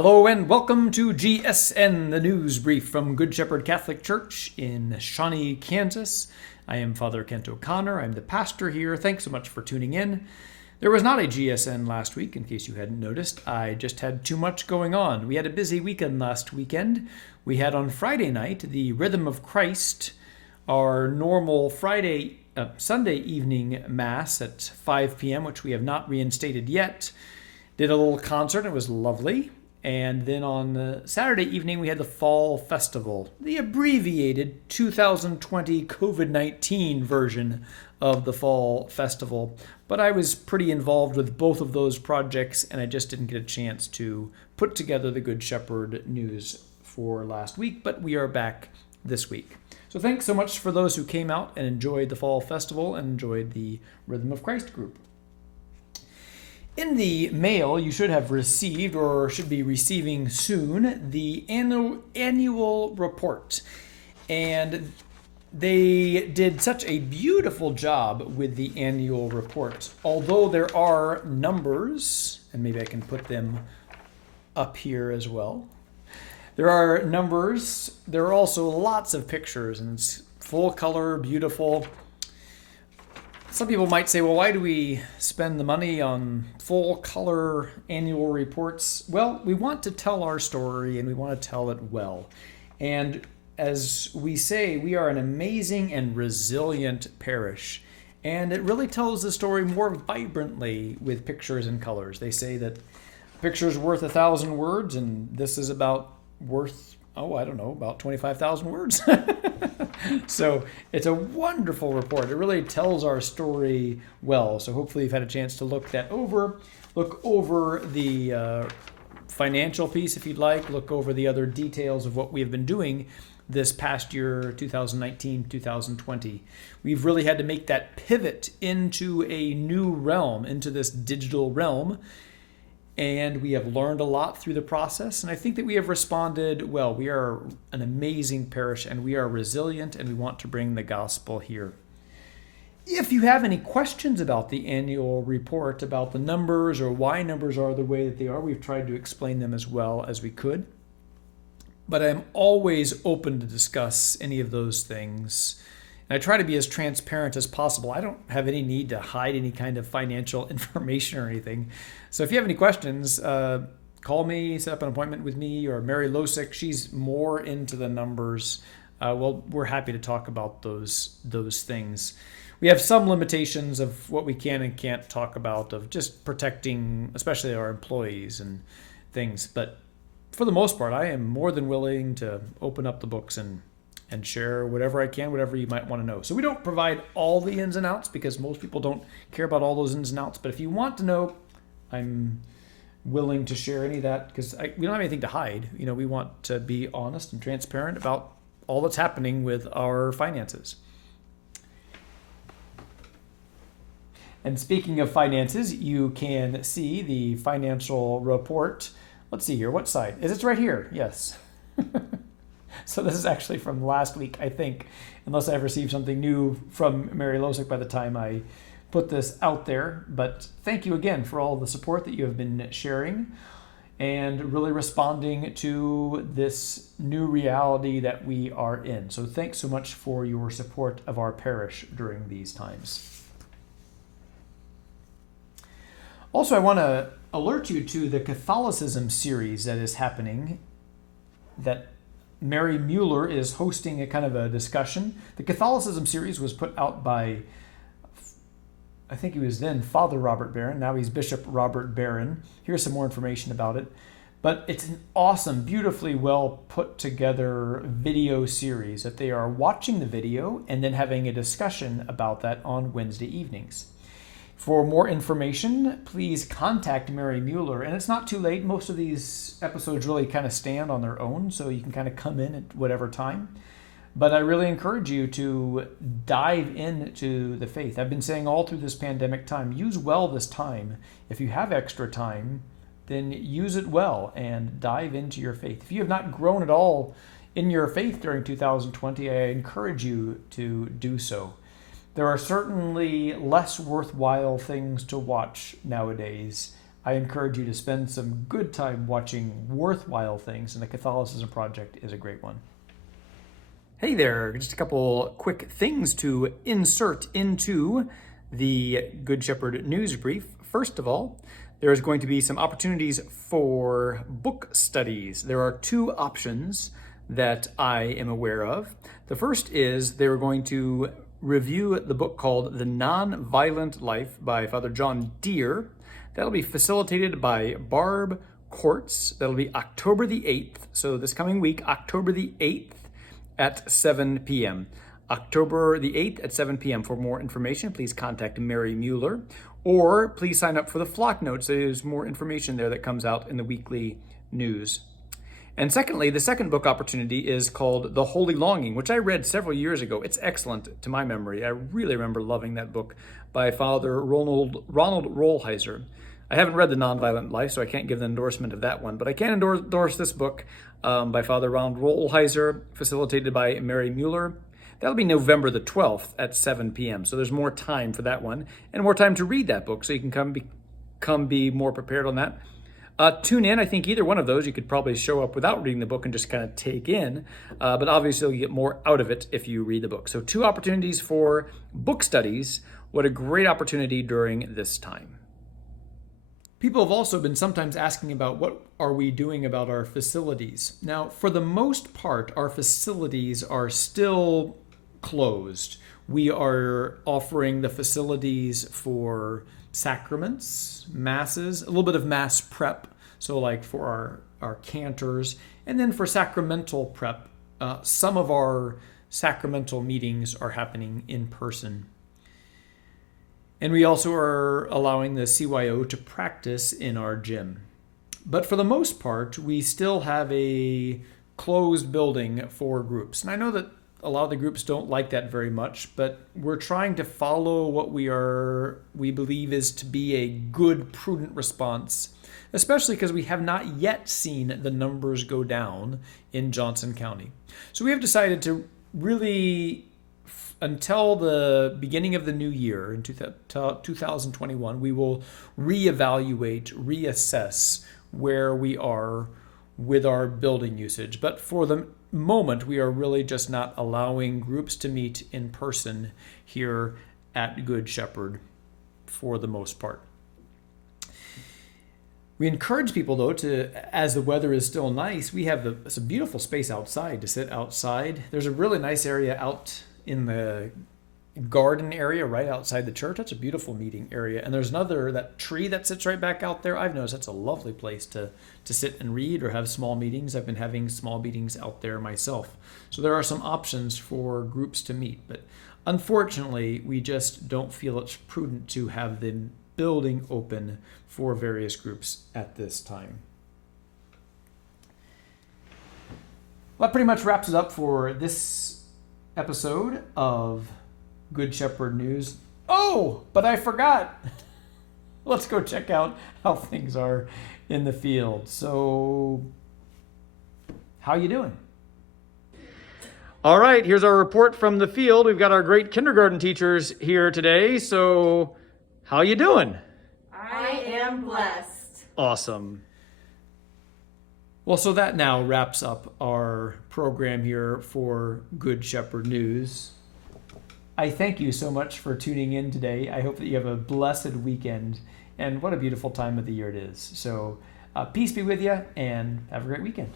Hello and welcome to GSN, the news brief from Good Shepherd Catholic Church in Shawnee, Kansas. I am Father Kent O'Connor. I'm the pastor here. Thanks so much for tuning in. There was not a GSN last week, in case you hadn't noticed. I just had too much going on. We had a busy weekend last weekend. We had on Friday night the Rhythm of Christ, our normal Sunday evening Mass at 5 p.m., which we have not reinstated yet. Did a little concert. It was lovely. And then on Saturday evening, we had the Fall Festival, the abbreviated 2020 COVID-19 version of the Fall Festival. But I was pretty involved with both of those projects, and I just didn't get a chance to put together the Good Shepherd news for last week, but we are back this week. So thanks so much for those who came out and enjoyed the Fall Festival and enjoyed the Rhythm of Christ group. In the mail, you should have received, or should be receiving soon, the annual report. And they did such a beautiful job with the annual report. Although there are numbers, and maybe I can put them up here as well. There are numbers. There are also lots of pictures, and it's full color, beautiful. Some people might say, well, why do we spend the money on full color annual reports? Well, we want to tell our story and we want to tell it well. And as we say, we are an amazing and resilient parish. And it really tells the story more vibrantly with pictures and colors. They say that a picture is worth 1,000 words, and this is about about 25,000 words. So it's a wonderful report. It really tells our story well. So hopefully you've had a chance to look over the financial piece if you'd like, look over the other details of what we have been doing this past year, 2019, 2020. We've really had to make that pivot into a new realm, into this digital realm. And we have learned a lot through the process. And I think that we have responded well. We are an amazing parish and we are resilient and we want to bring the gospel here. If you have any questions about the annual report, about the numbers or why numbers are the way that they are, we've tried to explain them as well as we could. But I'm always open to discuss any of those things. And I try to be as transparent as possible. I don't have any need to hide any kind of financial information or anything. So if you have any questions, call me, set up an appointment with me or Mary Losick. She's more into the numbers. We're happy to talk about those things. We have some limitations of what we can and can't talk about, of just protecting, especially our employees and things. But for the most part, I am more than willing to open up the books and share whatever I can, whatever you might want to know. So we don't provide all the ins and outs because most people don't care about all those ins and outs. But if you want to know, I'm willing to share any of that because we don't have anything to hide. We want to be honest and transparent about all that's happening with our finances. And speaking of finances, you can see the financial report. Let's see here. What side? It's right here. Yes. So this is actually from last week, I think, unless I've received something new from Mary Losick by the time I put this out there. But thank you again for all the support that you have been sharing and really responding to this new reality that we are in. So thanks so much for your support of our parish during these times. Also, I want to alert you to the Catholicism series that is happening, that Mary Mueller is hosting a kind of a discussion. The Catholicism series was put out by, I think he was then Father Robert Barron. Now he's Bishop Robert Barron. Here's some more information about it. But it's an awesome, beautifully well put together video series that they are watching the video and then having a discussion about that on Wednesday evenings. For more information, please contact Mary Mueller. And it's not too late. Most of these episodes really kind of stand on their own, so you can kind of come in at whatever time. But I really encourage you to dive into the faith. I've been saying all through this pandemic time, use well this time. If you have extra time, then use it well and dive into your faith. If you have not grown at all in your faith during 2020, I encourage you to do so. There are certainly less worthwhile things to watch nowadays. I encourage you to spend some good time watching worthwhile things, and the Catholicism Project is a great one. Hey there, just a couple quick things to insert into the Good Shepherd News Brief. First of all, there's going to be some opportunities for book studies. There are two options that I am aware of. The first is they're going to review the book called The Non-Violent Life by Father John Deere. That'll be facilitated by Barb Courts. That'll be October the 8th. So this coming week, October the 8th at 7 p.m. October the 8th at 7 p.m. For more information, please contact Mary Mueller, or please sign up for the Flock Notes. There's more information there that comes out in the weekly news. And secondly, the second book opportunity is called The Holy Longing, which I read several years ago. It's excellent to my memory. I really remember loving that book by Father Ronald Rolheiser. I haven't read The Nonviolent Life, so I can't give the endorsement of that one, but I can endorse this book by Father Ronald Rolheiser, facilitated by Mary Mueller. That'll be November the 12th at 7 p.m., so there's more time for that one, and more time to read that book, so you can come be more prepared on that. Tune in. I think either one of those you could probably show up without reading the book and just kind of take in, but obviously you get more out of it if you read the book. So 2 opportunities for book studies. What a great opportunity during this time. People have also been sometimes asking about what are we doing about our facilities. Now, for the most part, our facilities are still closed. We are offering the facilities for sacraments, masses, a little bit of mass prep, so like for our cantors, and then for sacramental prep, some of our sacramental meetings are happening in person. And we also are allowing the CYO to practice in our gym. But for the most part, we still have a closed building for groups. And I know that a lot of the groups don't like that very much, but we're trying to follow what we believe is to be a good, prudent response, especially because we have not yet seen the numbers go down in Johnson County. So we have decided to really, until the beginning of the new year in 2021, we will reevaluate, reassess where we are with our building usage. But for the moment, we are really just not allowing groups to meet in person here at Good Shepherd for the most part. We encourage people, though, to, as the weather is still nice, we have it's a beautiful space outside to sit outside. There's a really nice area out in the garden area right outside the church. That's a beautiful meeting area. And there's that tree that sits right back out there. I've noticed that's a lovely place to sit and read or have small meetings. I've been having small meetings out there myself. So there are some options for groups to meet. But unfortunately, we just don't feel it's prudent to have the building open for various groups at this time. Well, that pretty much wraps it up for this episode of Good Shepherd News. Oh, but I forgot. Let's go check out how things are in the field. So, how you doing? All right, here's our report from the field. We've got our great kindergarten teachers here today. So, how you doing? I am blessed. Awesome. Well, so that now wraps up our program here for Good Shepherd News. I thank you so much for tuning in today. I hope that you have a blessed weekend, and what a beautiful time of the year it is. So peace be with you, and have a great weekend.